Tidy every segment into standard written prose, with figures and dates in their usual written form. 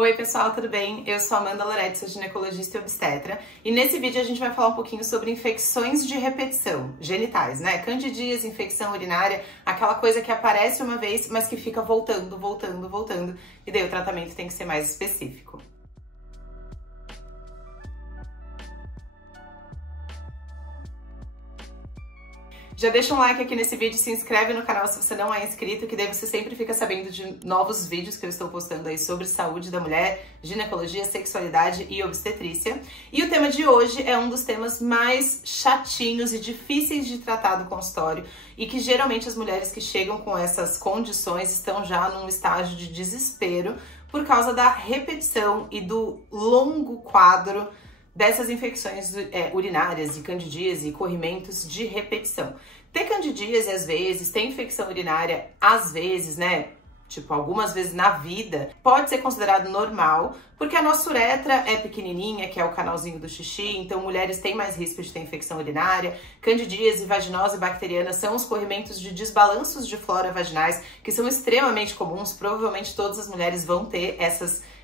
Oi pessoal, tudo bem? Eu sou Amanda Loretti, sou ginecologista e obstetra, e nesse vídeo a gente vai falar um pouquinho sobre infecções de repetição, genitais, né? Candidíase, infecção urinária, aquela coisa que aparece uma vez, mas que fica voltando, e daí o tratamento tem que ser mais específico. Já deixa um like aqui nesse vídeo, se inscreve no canal se você não é inscrito, que daí você sempre fica sabendo de novos vídeos que eu estou postando aí sobre saúde da mulher, ginecologia, sexualidade e obstetrícia. E o tema de hoje é um dos temas mais chatinhos e difíceis de tratar do consultório e que geralmente as mulheres que chegam com essas condições estão já num estágio de desespero por causa da repetição e do longo quadro dessas infecções urinárias e candidíase e corrimentos de repetição. Ter candidíase às vezes, ter infecção urinária às vezes, né? Tipo, algumas vezes na vida, pode ser considerado normal, porque a nossa uretra é pequenininha, que é o canalzinho do xixi, então mulheres têm mais risco de ter infecção urinária. Candidíase, vaginose e bacteriana são os corrimentos de desbalanços de flora vaginais, que são extremamente comuns, provavelmente todas as mulheres vão ter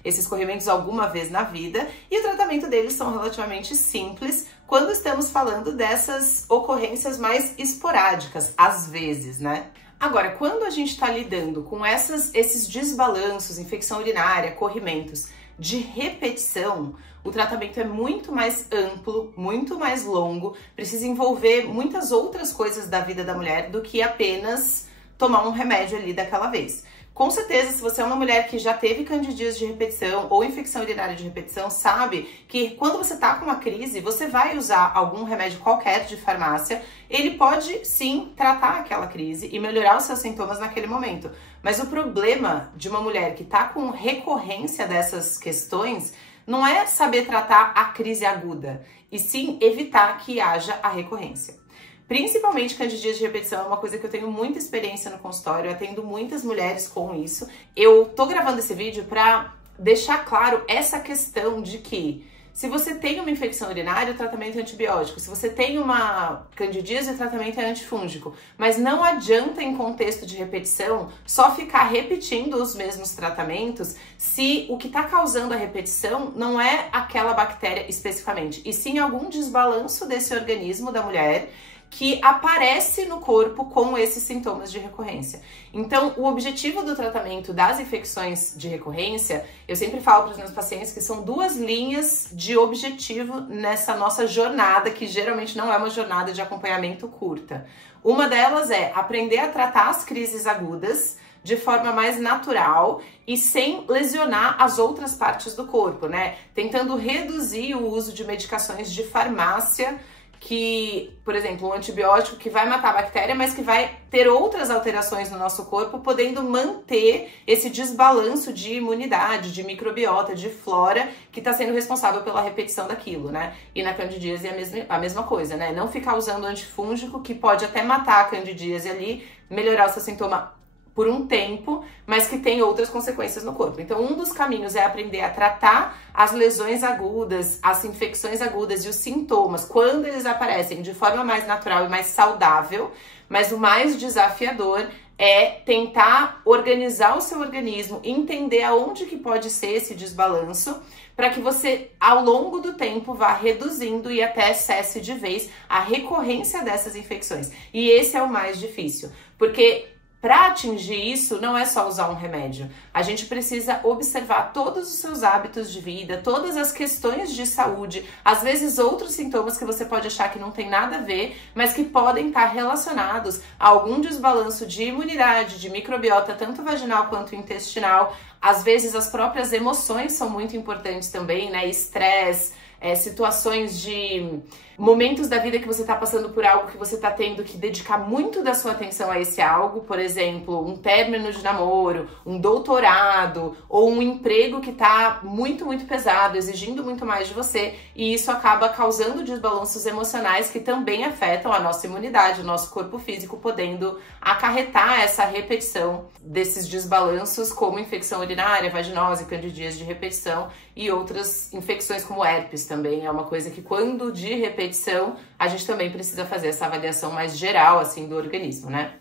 esses corrimentos alguma vez na vida, e o tratamento deles são relativamente simples quando estamos falando dessas ocorrências mais esporádicas, às vezes, né? Agora, quando a gente está lidando com esses desbalanços, infecção urinária, corrimentos de repetição, o tratamento é muito mais amplo, muito mais longo, precisa envolver muitas outras coisas da vida da mulher do que apenas tomar um remédio ali daquela vez. Com certeza, se você é uma mulher que já teve candidíase de repetição ou infecção urinária de repetição, sabe que quando você tá com uma crise, você vai usar algum remédio qualquer de farmácia. Ele pode, sim, tratar aquela crise e melhorar os seus sintomas naquele momento. Mas o problema de uma mulher que tá com recorrência dessas questões não é saber tratar a crise aguda, e sim evitar que haja a recorrência. Principalmente candidíase de repetição é uma coisa que eu tenho muita experiência no consultório, eu atendo muitas mulheres com isso. Eu tô gravando esse vídeo pra deixar claro essa questão de que se você tem uma infecção urinária, o tratamento é antibiótico. Se você tem uma candidíase, o tratamento é antifúngico. Mas não adianta, em contexto de repetição, só ficar repetindo os mesmos tratamentos se o que está causando a repetição não é aquela bactéria especificamente, e sim algum desbalanço desse organismo da mulher que aparece no corpo com esses sintomas de recorrência. Então, o objetivo do tratamento das infecções de recorrência, eu sempre falo para os meus pacientes que são duas linhas de objetivo nessa nossa jornada, que geralmente não é uma jornada de acompanhamento curta. Uma delas é aprender a tratar as crises agudas de forma mais natural e sem lesionar as outras partes do corpo, né? Tentando reduzir o uso de medicações de farmácia, que, por exemplo, um antibiótico que vai matar a bactéria, mas que vai ter outras alterações no nosso corpo, podendo manter esse desbalanço de imunidade, de microbiota, de flora, que está sendo responsável pela repetição daquilo, né? E na candidíase é a mesma coisa, né? Não ficar usando antifúngico, que pode até matar a candidíase ali, melhorar o seu sintoma por um tempo, mas que tem outras consequências no corpo. Então, um dos caminhos é aprender a tratar as lesões agudas, as infecções agudas e os sintomas, quando eles aparecem de forma mais natural e mais saudável, mas o mais desafiador é tentar organizar o seu organismo, entender aonde que pode ser esse desbalanço, para que você, ao longo do tempo, vá reduzindo e até cesse de vez a recorrência dessas infecções. E esse é o mais difícil, porque para atingir isso, não é só usar um remédio. A gente precisa observar todos os seus hábitos de vida, todas as questões de saúde, às vezes outros sintomas que você pode achar que não tem nada a ver, mas que podem estar relacionados a algum desbalanço de imunidade, de microbiota, tanto vaginal quanto intestinal. Às vezes as próprias emoções são muito importantes também, né? Estresse, situações de momentos da vida que você está passando por algo que você está tendo que dedicar muito da sua atenção a esse algo, por exemplo, um término de namoro, um doutorado ou um emprego que está muito pesado, exigindo muito mais de você, e isso acaba causando desbalanços emocionais que também afetam a nossa imunidade, o nosso corpo físico, podendo acarretar essa repetição desses desbalanços, como infecção urinária, vaginose, candidíase de repetição e outras infecções como herpes também. É uma coisa que, quando de repetição, a gente também precisa fazer essa avaliação mais geral, assim, do organismo, né?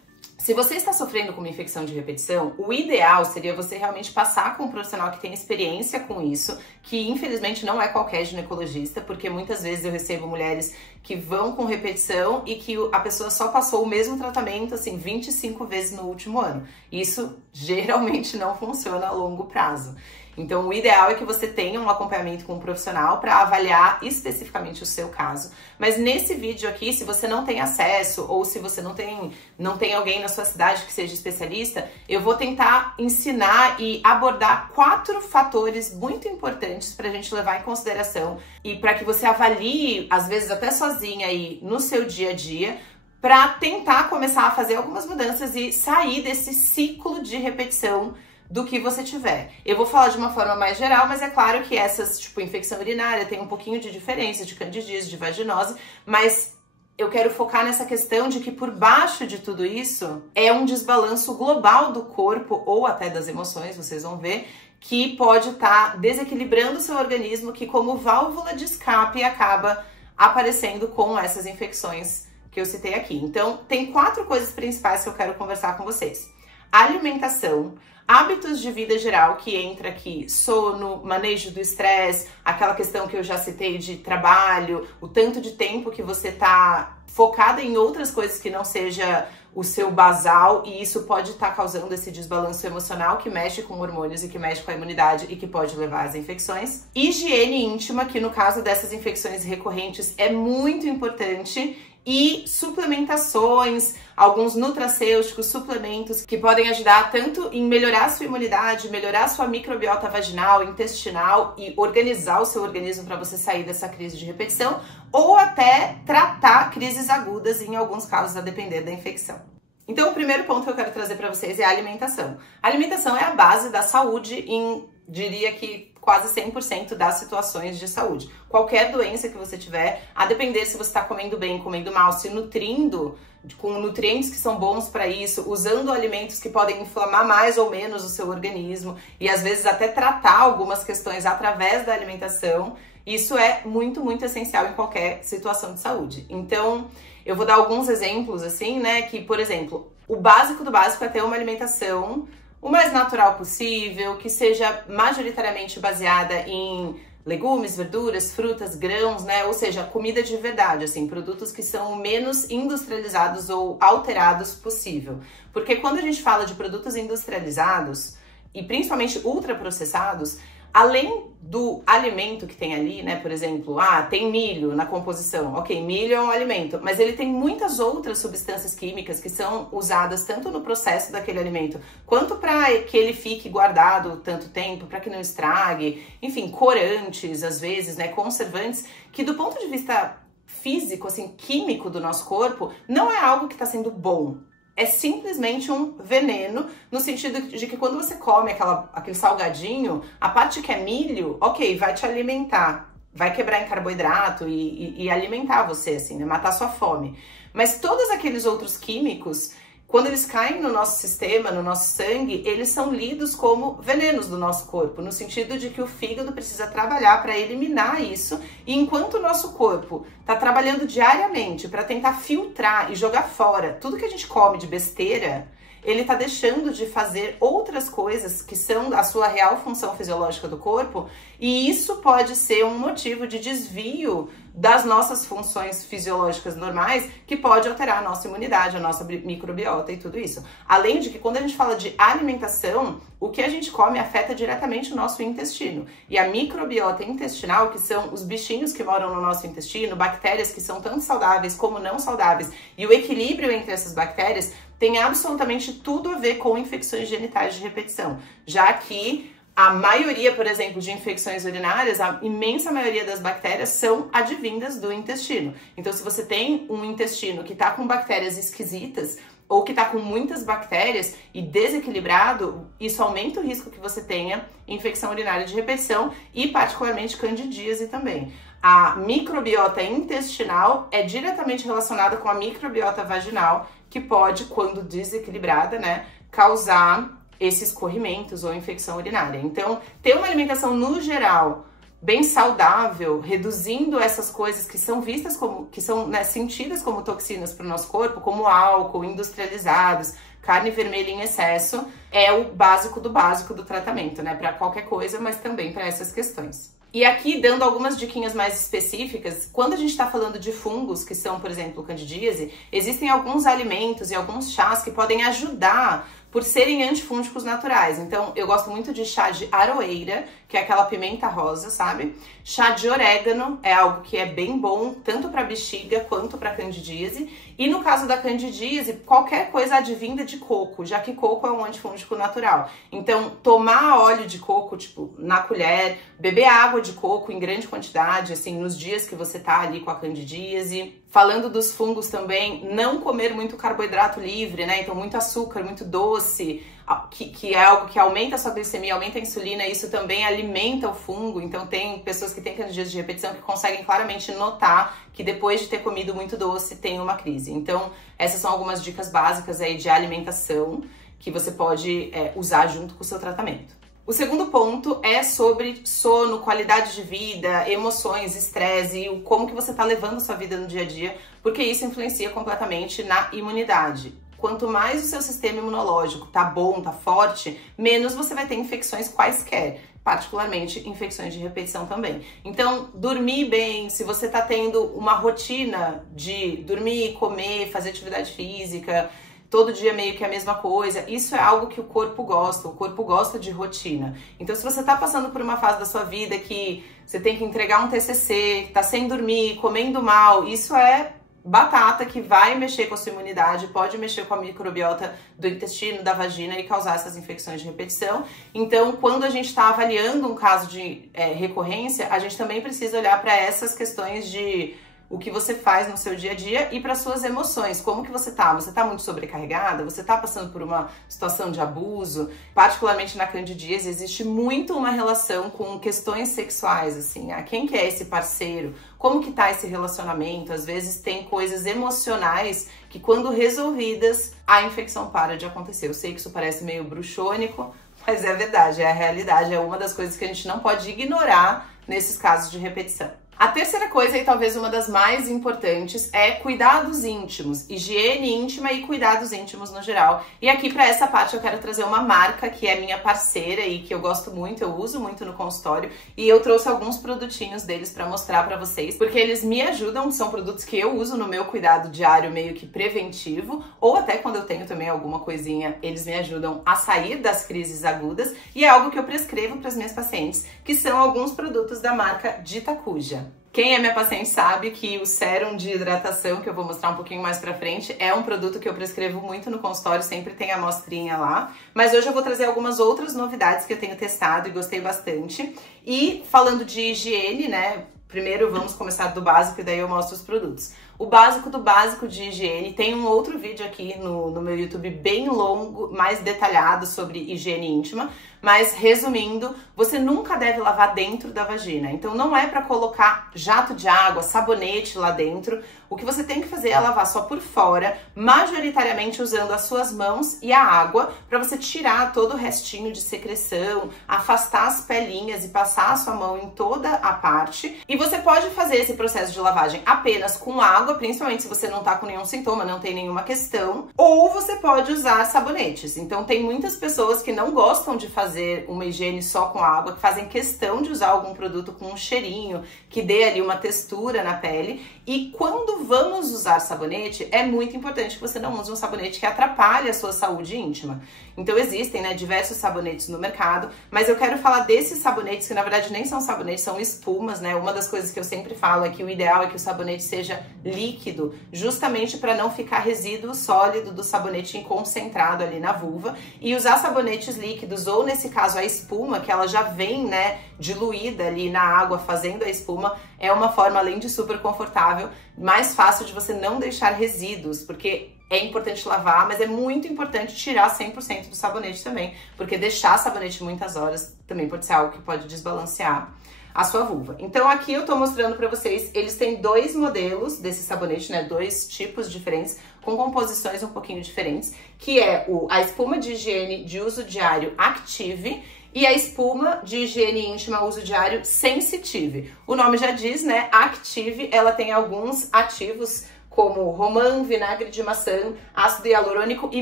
Se você está sofrendo com uma infecção de repetição, o ideal seria você realmente passar com um profissional que tem experiência com isso, que infelizmente não é qualquer ginecologista, porque muitas vezes eu recebo mulheres que vão com repetição e que a pessoa só passou o mesmo tratamento, assim, 25 vezes no último ano. Isso geralmente não funciona a longo prazo. Então, o ideal é que você tenha um acompanhamento com um profissional para avaliar especificamente o seu caso. Mas nesse vídeo aqui, se você não tem acesso ou se você não tem alguém na sua cidade que seja especialista, eu vou tentar ensinar e abordar 4 fatores muito importantes para a gente levar em consideração e para que você avalie, às vezes até sozinha aí no seu dia a dia, para tentar começar a fazer algumas mudanças e sair desse ciclo de repetição do que você tiver. Eu vou falar de uma forma mais geral, mas é claro que essas, tipo, infecção urinária tem um pouquinho de diferença, de candidíase, de vaginose, mas eu quero focar nessa questão de que por baixo de tudo isso é um desbalanço global do corpo ou até das emoções, vocês vão ver, que pode estar desequilibrando o seu organismo, que como válvula de escape acaba aparecendo com essas infecções que eu citei aqui. Então, tem 4 coisas principais que eu quero conversar com vocês. Alimentação, hábitos de vida geral, que entra aqui, sono, manejo do estresse, aquela questão que eu já citei de trabalho, o tanto de tempo que você tá focada em outras coisas que não seja o seu basal, e isso pode estar causando esse desbalanço emocional que mexe com hormônios e que mexe com a imunidade e que pode levar às infecções. Higiene íntima, que no caso dessas infecções recorrentes é muito importante, e suplementações, alguns nutracêuticos, suplementos que podem ajudar tanto em melhorar a sua imunidade, melhorar a sua microbiota vaginal, intestinal e organizar o seu organismo para você sair dessa crise de repetição, ou até tratar crises agudas em alguns casos, a depender da infecção. Então, o primeiro ponto que eu quero trazer para vocês é a alimentação. A alimentação é a base da saúde em, diria que, quase 100% das situações de saúde. Qualquer doença que você tiver, a depender se você está comendo bem, comendo mal, se nutrindo com nutrientes que são bons para isso, usando alimentos que podem inflamar mais ou menos o seu organismo e às vezes até tratar algumas questões através da alimentação, isso é muito, muito essencial em qualquer situação de saúde. Então, eu vou dar alguns exemplos assim, né, que, por exemplo, o básico do básico é ter uma alimentação o mais natural possível, que seja majoritariamente baseada em legumes, verduras, frutas, grãos, né? Ou seja, comida de verdade, assim, produtos que são o menos industrializados ou alterados possível. Porque quando a gente fala de produtos industrializados, e principalmente ultraprocessados, além do alimento que tem ali, né, por exemplo, tem milho na composição, ok, milho é um alimento, mas ele tem muitas outras substâncias químicas que são usadas tanto no processo daquele alimento, quanto para que ele fique guardado tanto tempo, para que não estrague, enfim, corantes, às vezes, né, conservantes, que do ponto de vista físico, assim, químico do nosso corpo, não é algo que está sendo bom. É simplesmente um veneno, no sentido de que quando você come aquele salgadinho, a parte que é milho, ok, vai te alimentar, vai quebrar em carboidrato e alimentar você, assim, né, matar sua fome. Mas todos aqueles outros químicos, quando eles caem no nosso sistema, no nosso sangue, eles são lidos como venenos do nosso corpo, no sentido de que o fígado precisa trabalhar para eliminar isso, e enquanto o nosso corpo está trabalhando diariamente para tentar filtrar e jogar fora tudo que a gente come de besteira, ele está deixando de fazer outras coisas que são a sua real função fisiológica do corpo, e isso pode ser um motivo de desvio das nossas funções fisiológicas normais, que pode alterar a nossa imunidade, a nossa microbiota e tudo isso. Além de que quando a gente fala de alimentação, o que a gente come afeta diretamente o nosso intestino. E a microbiota intestinal, que são os bichinhos que moram no nosso intestino, bactérias que são tanto saudáveis como não saudáveis, e o equilíbrio entre essas bactérias tem absolutamente tudo a ver com infecções genitais de repetição, já que a maioria, por exemplo, de infecções urinárias, a imensa maioria das bactérias são advindas do intestino. Então, se você tem um intestino que está com bactérias esquisitas ou que está com muitas bactérias e desequilibrado, isso aumenta o risco que você tenha infecção urinária de repetição e, particularmente, candidíase também. A microbiota intestinal é diretamente relacionada com a microbiota vaginal, que pode, quando desequilibrada, né, causar esses corrimentos ou infecção urinária. Então, ter uma alimentação no geral bem saudável, reduzindo essas coisas que são vistas como, que são, né, sentidas como toxinas para o nosso corpo, como álcool, industrializados, carne vermelha em excesso é o básico do tratamento, né? Para qualquer coisa, mas também para essas questões. E aqui, dando algumas diquinhas mais específicas, quando a gente está falando de fungos, que são, por exemplo, candidíase, existem alguns alimentos e alguns chás que podem ajudar por serem antifúngicos naturais. Então, eu gosto muito de chá de aroeira, que é aquela pimenta rosa, sabe? Chá de orégano é algo que é bem bom, tanto para bexiga quanto para candidíase. E no caso da candidíase, qualquer coisa advinda de coco, já que coco é um antifúngico natural. Então, tomar óleo de coco, tipo, na colher, beber água de coco em grande quantidade, assim, nos dias que você tá ali com a candidíase. Falando dos fungos também, não comer muito carboidrato livre, né? Então, muito açúcar, muito doce, que é algo que aumenta a sua glicemia, aumenta a insulina, isso também alimenta o fungo. Então, tem pessoas que têm candidíase de repetição que conseguem claramente notar que depois de ter comido muito doce, tem uma crise. Então, essas são algumas dicas básicas aí de alimentação que você pode usar junto com o seu tratamento. O segundo ponto é sobre sono, qualidade de vida, emoções, estresse e como que você está levando a sua vida no dia a dia, porque isso influencia completamente na imunidade. Quanto mais o seu sistema imunológico tá bom, tá forte, menos você vai ter infecções quaisquer, particularmente infecções de repetição também. Então, dormir bem, se você tá tendo uma rotina de dormir, comer, fazer atividade física, todo dia meio que a mesma coisa, isso é algo que o corpo gosta de rotina. Então, se você tá passando por uma fase da sua vida que você tem que entregar um TCC, tá sem dormir, comendo mal, isso é batata que vai mexer com a sua imunidade, pode mexer com a microbiota do intestino, da vagina e causar essas infecções de repetição. Então, quando a gente está avaliando um caso de recorrência, a gente também precisa olhar para essas questões de o que você faz no seu dia a dia e para suas emoções. Como que você tá? Você tá muito sobrecarregada? Você tá passando por uma situação de abuso? Particularmente na candidíase, existe muito uma relação com questões sexuais, assim. Quem que é esse parceiro? Como que tá esse relacionamento? Às vezes tem coisas emocionais que, quando resolvidas, a infecção para de acontecer. Eu sei que isso parece meio bruxônico, mas é verdade, é a realidade. É uma das coisas que a gente não pode ignorar nesses casos de repetição. A terceira coisa, e talvez uma das mais importantes, é cuidados íntimos, higiene íntima e cuidados íntimos no geral. E aqui para essa parte eu quero trazer uma marca que é minha parceira e que eu gosto muito, eu uso muito no consultório, e eu trouxe alguns produtinhos deles para mostrar para vocês, porque eles me ajudam, são produtos que eu uso no meu cuidado diário meio que preventivo, ou até quando eu tenho também alguma coisinha, eles me ajudam a sair das crises agudas, e é algo que eu prescrevo para as minhas pacientes, que são alguns produtos da marca Ditacuja. Quem é minha paciente sabe que o sérum de hidratação, que eu vou mostrar um pouquinho mais pra frente, é um produto que eu prescrevo muito no consultório, sempre tem a amostrinha lá. Mas hoje eu vou trazer algumas outras novidades que eu tenho testado e gostei bastante. E falando de higiene, né? Primeiro vamos começar do básico e daí eu mostro os produtos. O básico do básico de higiene, tem um outro vídeo aqui no meu YouTube bem longo, mais detalhado sobre higiene íntima, mas resumindo, você nunca deve lavar dentro da vagina. Então não é para colocar jato de água, sabonete lá dentro. O que você tem que fazer é lavar só por fora, majoritariamente usando as suas mãos e a água, para você tirar todo o restinho de secreção, afastar as pelinhas e passar a sua mão em toda a parte. E você pode fazer esse processo de lavagem apenas com água, principalmente se você não tá com nenhum sintoma, não tem nenhuma questão, ou você pode usar sabonetes. Então tem muitas pessoas que não gostam de fazer uma higiene só com água, que fazem questão de usar algum produto com um cheirinho, que dê ali uma textura na pele. E quando vamos usar sabonete, é muito importante que você não use um sabonete que atrapalhe a sua saúde íntima. Então existem, né, diversos sabonetes no mercado, mas eu quero falar desses sabonetes que na verdade nem são sabonetes, são espumas, né? Uma das coisas que eu sempre falo é que o ideal é que o sabonete seja líquido, justamente para não ficar resíduo sólido do sabonete concentrado ali na vulva, e usar sabonetes líquidos, ou nesse caso a espuma, que ela já vem, né, diluída ali na água fazendo a espuma, é uma forma, além de super confortável, mais fácil de você não deixar resíduos, porque é importante lavar, mas é muito importante tirar 100% do sabonete também, porque deixar sabonete muitas horas também pode ser algo que pode desbalancear a sua vulva. Então aqui eu tô mostrando pra vocês, eles têm dois modelos desse sabonete, né, dois tipos diferentes, com composições um pouquinho diferentes, que é a espuma de higiene de uso diário Active e a espuma de higiene íntima uso diário Sensitive. O nome já diz, né, Active, ela tem alguns ativos como romã, vinagre de maçã, ácido hialurônico e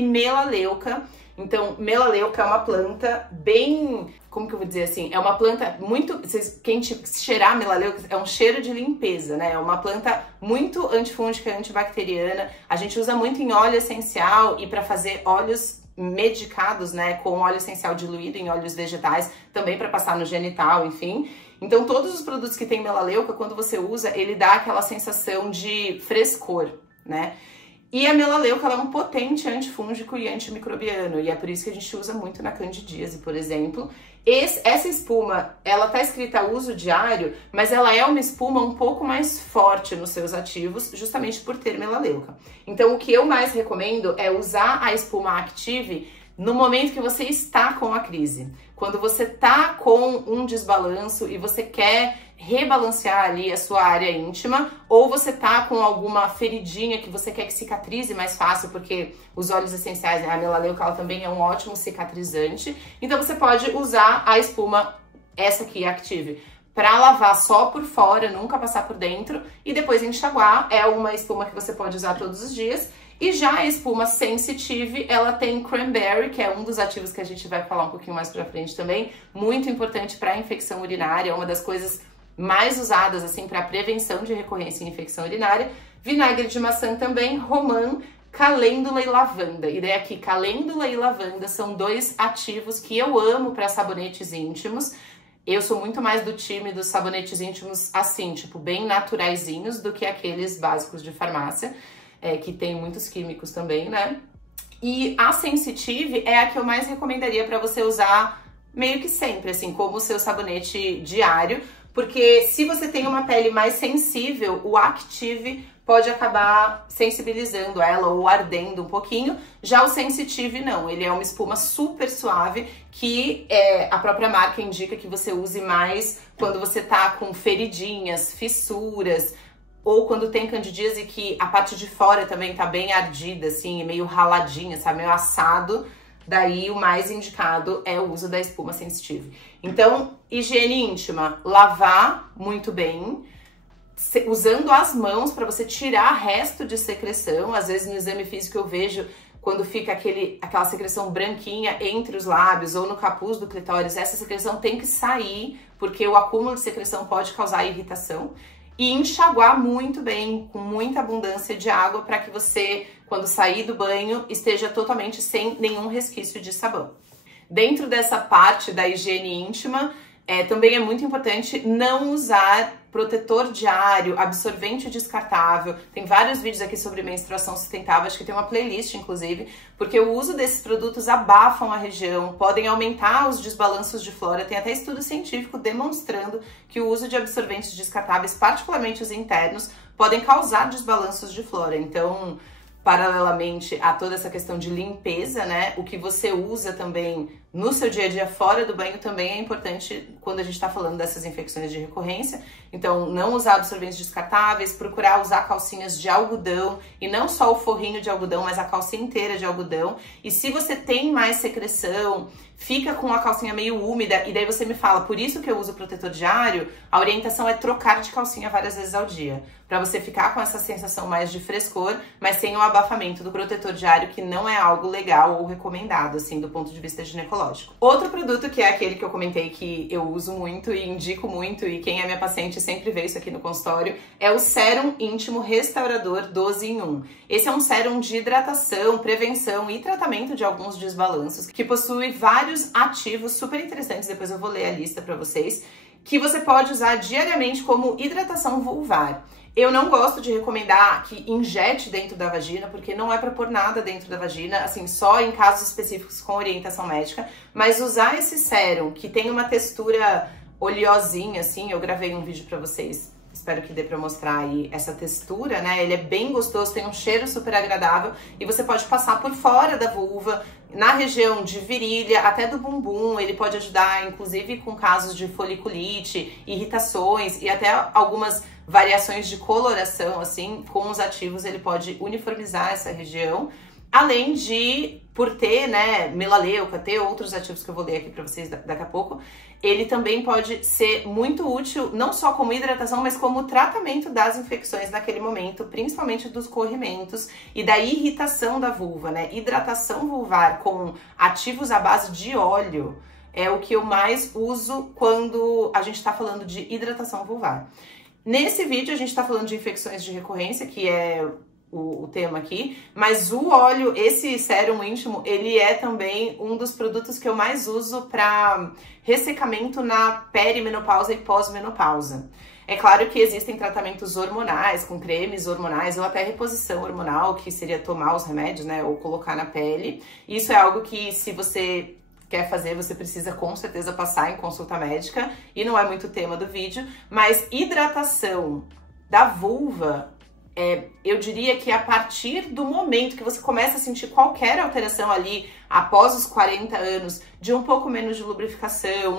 melaleuca. Então, melaleuca é uma planta bem, como que eu vou dizer assim? É uma planta muito, quem cheirar melaleuca é um cheiro de limpeza, né? É uma planta muito antifúngica, antibacteriana. A gente usa muito em óleo essencial e para fazer óleos medicados, né? Com óleo essencial diluído em óleos vegetais, também para passar no genital, enfim. Então, todos os produtos que tem melaleuca, quando você usa, ele dá aquela sensação de frescor, né? E a melaleuca, ela é um potente antifúngico e antimicrobiano, e é por isso que a gente usa muito na candidíase, por exemplo. Essa espuma, ela tá escrita uso diário, mas ela é uma espuma um pouco mais forte nos seus ativos, justamente por ter melaleuca. Então, o que eu mais recomendo é usar a espuma Active no momento que você está com a crise. Quando você tá com um desbalanço e você quer rebalancear ali a sua área íntima, ou você tá com alguma feridinha que você quer que cicatrize mais fácil, porque os óleos essenciais, né, a melaleuca, ela também é um ótimo cicatrizante. Então você pode usar a espuma, essa aqui, Active, para lavar só por fora, nunca passar por dentro, e depois enxaguar. É uma espuma que você pode usar todos os dias. E já a espuma Sensitive, ela tem cranberry, que é um dos ativos que a gente vai falar um pouquinho mais pra frente também, muito importante para infecção urinária, é uma das coisas mais usadas assim para prevenção de recorrência em infecção urinária. Vinagre de maçã também, romã, calêndula e lavanda. E daí aqui, calêndula e lavanda são dois ativos que eu amo para sabonetes íntimos. Eu sou muito mais do time dos sabonetes íntimos assim, tipo, bem naturaizinhos, do que aqueles básicos de farmácia. Que tem muitos químicos também, né? E a Sensitive é a que eu mais recomendaria para você usar meio que sempre, assim, como o seu sabonete diário, porque se você tem uma pele mais sensível, o Active pode acabar sensibilizando ela ou ardendo um pouquinho. Já o Sensitive não, ele é uma espuma super suave que a própria marca indica que você use mais quando você tá com feridinhas, fissuras, ou quando tem candidíase que a parte de fora também tá bem ardida, assim, meio raladinha, sabe, meio assado, daí o mais indicado é o uso da espuma Sensitive. Então, higiene íntima, lavar muito bem, usando as mãos para você tirar resto de secreção. Às vezes no exame físico eu vejo quando fica aquela secreção branquinha entre os lábios ou no capuz do clitóris, essa secreção tem que sair, porque o acúmulo de secreção pode causar irritação. E enxaguar muito bem, com muita abundância de água, para que você, quando sair do banho, esteja totalmente sem nenhum resquício de sabão. Dentro dessa parte da higiene íntima, também é muito importante não usar protetor diário, absorvente descartável. Tem vários vídeos aqui sobre menstruação sustentável, acho que tem uma playlist, inclusive, porque o uso desses produtos abafam a região, podem aumentar os desbalanços de flora. Tem até estudo científico demonstrando que o uso de absorventes descartáveis, particularmente os internos, podem causar desbalanços de flora. Então, paralelamente a toda essa questão de limpeza, né, o que você usa também no seu dia a dia fora do banho também é importante quando a gente está falando dessas infecções de recorrência. Então, não usar absorventes descartáveis, procurar usar calcinhas de algodão, e não só o forrinho de algodão, mas a calcinha inteira de algodão. E se você tem mais secreção, fica com a calcinha meio úmida, e daí você me fala, por isso que eu uso protetor diário, a orientação é trocar de calcinha várias vezes ao dia, para você ficar com essa sensação mais de frescor, mas sem o abafamento do protetor diário, que não é algo legal ou recomendado, assim, do ponto de vista ginecológico. Outro produto, que é aquele que eu comentei que eu uso muito e indico muito, e quem é minha paciente sempre vê isso aqui no consultório, é o Sérum Íntimo Restaurador 12 em 1. Esse é um sérum de hidratação, prevenção e tratamento de alguns desbalanços, que possui vários ativos super interessantes, depois eu vou ler a lista para vocês, que você pode usar diariamente como hidratação vulvar. Eu não gosto de recomendar que injete dentro da vagina, porque não é para pôr nada dentro da vagina, assim, só em casos específicos com orientação médica, mas usar esse sérum, que tem uma textura oleosinha, assim, eu gravei um vídeo para vocês, espero que dê pra mostrar aí essa textura, né? Ele é bem gostoso, tem um cheiro super agradável, e você pode passar por fora da vulva, na região de virilha, até do bumbum. Ele pode ajudar, inclusive, com casos de foliculite, irritações e até algumas variações de coloração, assim, com os ativos ele pode uniformizar essa região. além de, por ter, né, melaleuca, ter outros ativos que eu vou ler aqui pra vocês daqui a pouco, ele também pode ser muito útil, não só como hidratação, mas como tratamento das infecções naquele momento, principalmente dos corrimentos e da irritação da vulva, né? Hidratação vulvar com ativos à base de óleo é o que eu mais uso quando a gente tá falando de hidratação vulvar. Nesse vídeo a gente tá falando de infecções de recorrência, que é o tema aqui, mas o óleo, esse sérum íntimo, ele é também um dos produtos que eu mais uso para ressecamento na perimenopausa e pós-menopausa. É claro que existem tratamentos hormonais, com cremes hormonais ou até reposição hormonal, que seria tomar os remédios, né, ou colocar na pele. Isso é algo que, se você quer fazer, você precisa com certeza passar em consulta médica, e não é muito tema do vídeo, mas hidratação da vulva, eu diria que a partir do momento que você começa a sentir qualquer alteração ali, após os 40 anos, de um pouco menos de lubrificação,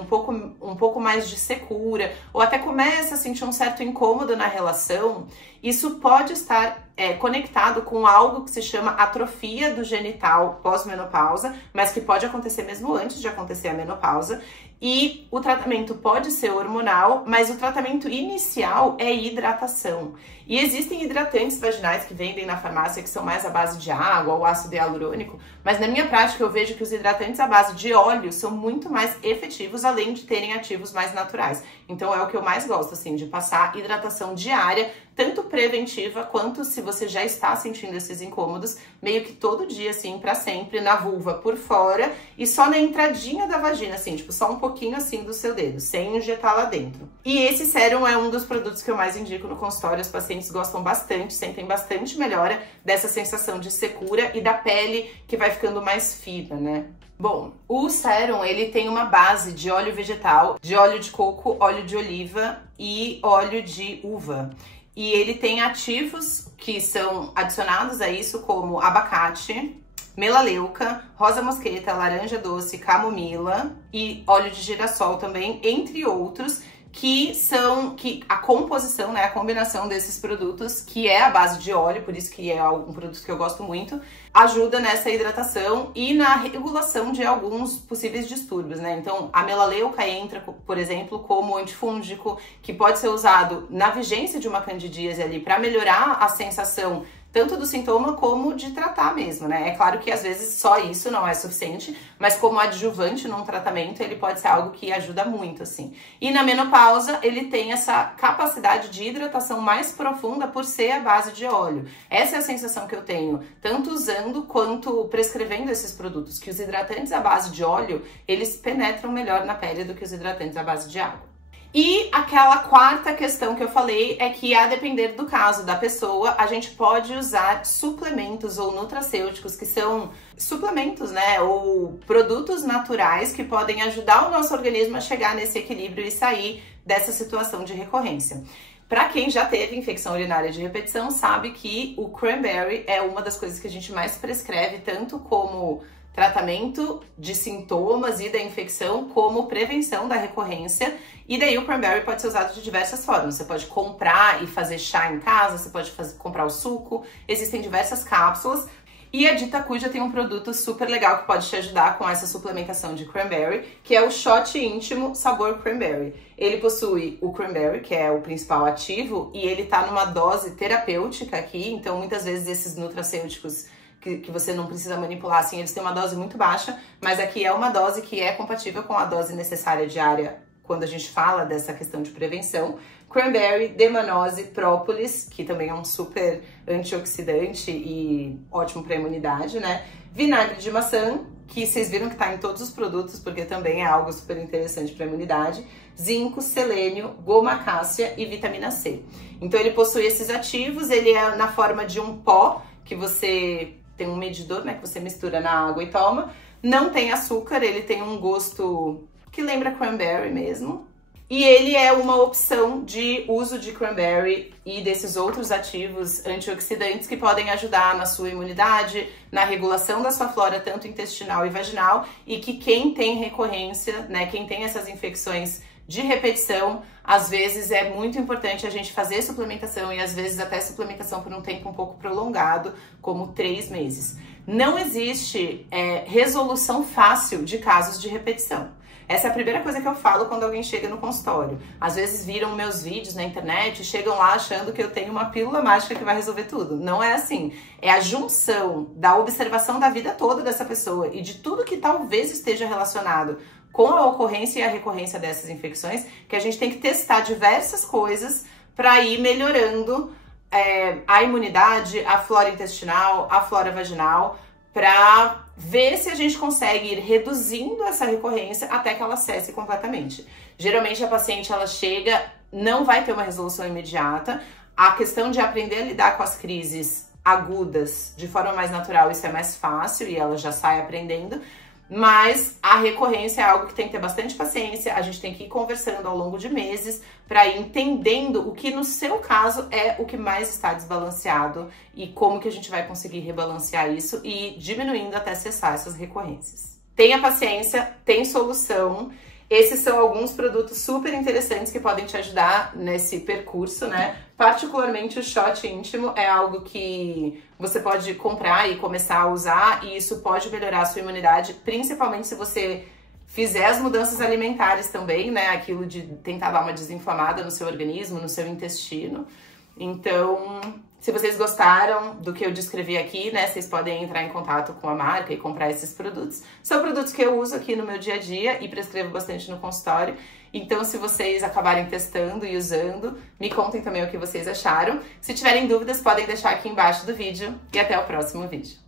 um pouco mais de secura, ou até começa a sentir um certo incômodo na relação, isso pode estar conectado com algo que se chama atrofia do genital pós-menopausa, mas que pode acontecer mesmo antes de acontecer a menopausa. E o tratamento pode ser hormonal, mas o tratamento inicial é hidratação. E existem hidratantes vaginais que vendem na farmácia que são mais à base de água ou ácido hialurônico, mas na minha prática eu vejo que os hidratantes à base de óleo são muito mais efetivos, além de terem ativos mais naturais. Então é o que eu mais gosto, assim, de passar hidratação diária, tanto preventiva quanto, se você já está sentindo esses incômodos, meio que todo dia, assim, pra sempre, na vulva por fora e só na entradinha da vagina, assim, tipo, só um pouquinho assim do seu dedo, sem injetar lá dentro. E esse sérum é um dos produtos que eu mais indico no consultório, os pacientes gostam bastante, sentem bastante melhora dessa sensação de secura e da pele que vai ficando mais fina, né? Bom, o sérum, ele tem uma base de óleo vegetal, de óleo de coco, óleo de oliva e óleo de uva. E ele tem ativos que são adicionados a isso, como abacate, melaleuca, rosa mosqueta, laranja doce, camomila e óleo de girassol também, entre outros, que a composição, né, a combinação desses produtos, que é a base de óleo, por isso que é um produto que eu gosto muito, ajuda nessa hidratação e na regulação de alguns possíveis distúrbios, né? Então, a melaleuca entra, por exemplo, como antifúngico, que pode ser usado na vigência de uma candidíase ali para melhorar a sensação tanto do sintoma como de tratar mesmo, né? É claro que às vezes só isso não é suficiente, mas como adjuvante num tratamento, ele pode ser algo que ajuda muito, assim. E na menopausa, ele tem essa capacidade de hidratação mais profunda por ser a base de óleo. Essa é a sensação que eu tenho, tanto usando quanto prescrevendo esses produtos, que os hidratantes à base de óleo, eles penetram melhor na pele do que os hidratantes à base de água. E aquela quarta questão que eu falei é que, a depender do caso da pessoa, a gente pode usar suplementos ou nutracêuticos, que são suplementos, né, ou produtos naturais que podem ajudar o nosso organismo a chegar nesse equilíbrio e sair dessa situação de recorrência. Para quem já teve infecção urinária de repetição, sabe que o cranberry é uma das coisas que a gente mais prescreve, tanto como tratamento de sintomas e da infecção, como prevenção da recorrência. E daí o cranberry pode ser usado de diversas formas. Você pode comprar e fazer chá em casa, você pode comprar o suco, existem diversas cápsulas. E a Ditacuja tem um produto super legal que pode te ajudar com essa suplementação de cranberry, que é o shot íntimo sabor cranberry. Ele possui o cranberry, que é o principal ativo, e ele tá numa dose terapêutica aqui, então muitas vezes esses nutracêuticos que você não precisa manipular, assim, eles têm uma dose muito baixa, mas aqui é uma dose que é compatível com a dose necessária diária quando a gente fala dessa questão de prevenção. Cranberry, demanose, própolis, que também é um super antioxidante e ótimo para a imunidade, né? Vinagre de maçã, que vocês viram que tá em todos os produtos, porque também é algo super interessante para a imunidade. Zinco, selênio, goma cássia e vitamina C. Então ele possui esses ativos, ele é na forma de um pó, que você tem um medidor, né, que você mistura na água e toma. Não tem açúcar, ele tem um gosto que lembra cranberry mesmo. E ele é uma opção de uso de cranberry e desses outros ativos antioxidantes que podem ajudar na sua imunidade, na regulação da sua flora, tanto intestinal e vaginal, e que quem tem recorrência, né, quem tem essas infecções de repetição, às vezes é muito importante a gente fazer suplementação e às vezes até suplementação por um tempo um pouco prolongado, como 3 meses. Não existe resolução fácil de casos de repetição. Essa é a primeira coisa que eu falo quando alguém chega no consultório. Às vezes viram meus vídeos na internet e chegam lá achando que eu tenho uma pílula mágica que vai resolver tudo. Não é assim. É a junção da observação da vida toda dessa pessoa e de tudo que talvez esteja relacionado com a ocorrência e a recorrência dessas infecções, que a gente tem que testar diversas coisas para ir melhorando a imunidade, a flora intestinal, a flora vaginal, para ver se a gente consegue ir reduzindo essa recorrência até que ela cesse completamente. Geralmente a paciente ela chega, não vai ter uma resolução imediata. A questão de aprender a lidar com as crises agudas de forma mais natural, isso é mais fácil e ela já sai aprendendo. Mas a recorrência é algo que tem que ter bastante paciência, a gente tem que ir conversando ao longo de meses para ir entendendo o que no seu caso é o que mais está desbalanceado e como que a gente vai conseguir rebalancear isso e ir diminuindo até cessar essas recorrências. Tenha paciência, tem solução. Esses são alguns produtos super interessantes que podem te ajudar nesse percurso, né? Particularmente o shot íntimo é algo que você pode comprar e começar a usar e isso pode melhorar a sua imunidade, principalmente se você fizer as mudanças alimentares também, né? Aquilo de tentar dar uma desinflamada no seu organismo, no seu intestino. Então, se vocês gostaram do que eu descrevi aqui, né, vocês podem entrar em contato com a marca e comprar esses produtos. São produtos que eu uso aqui no meu dia a dia e prescrevo bastante no consultório. Então, se vocês acabarem testando e usando, me contem também o que vocês acharam. Se tiverem dúvidas, podem deixar aqui embaixo do vídeo e até o próximo vídeo.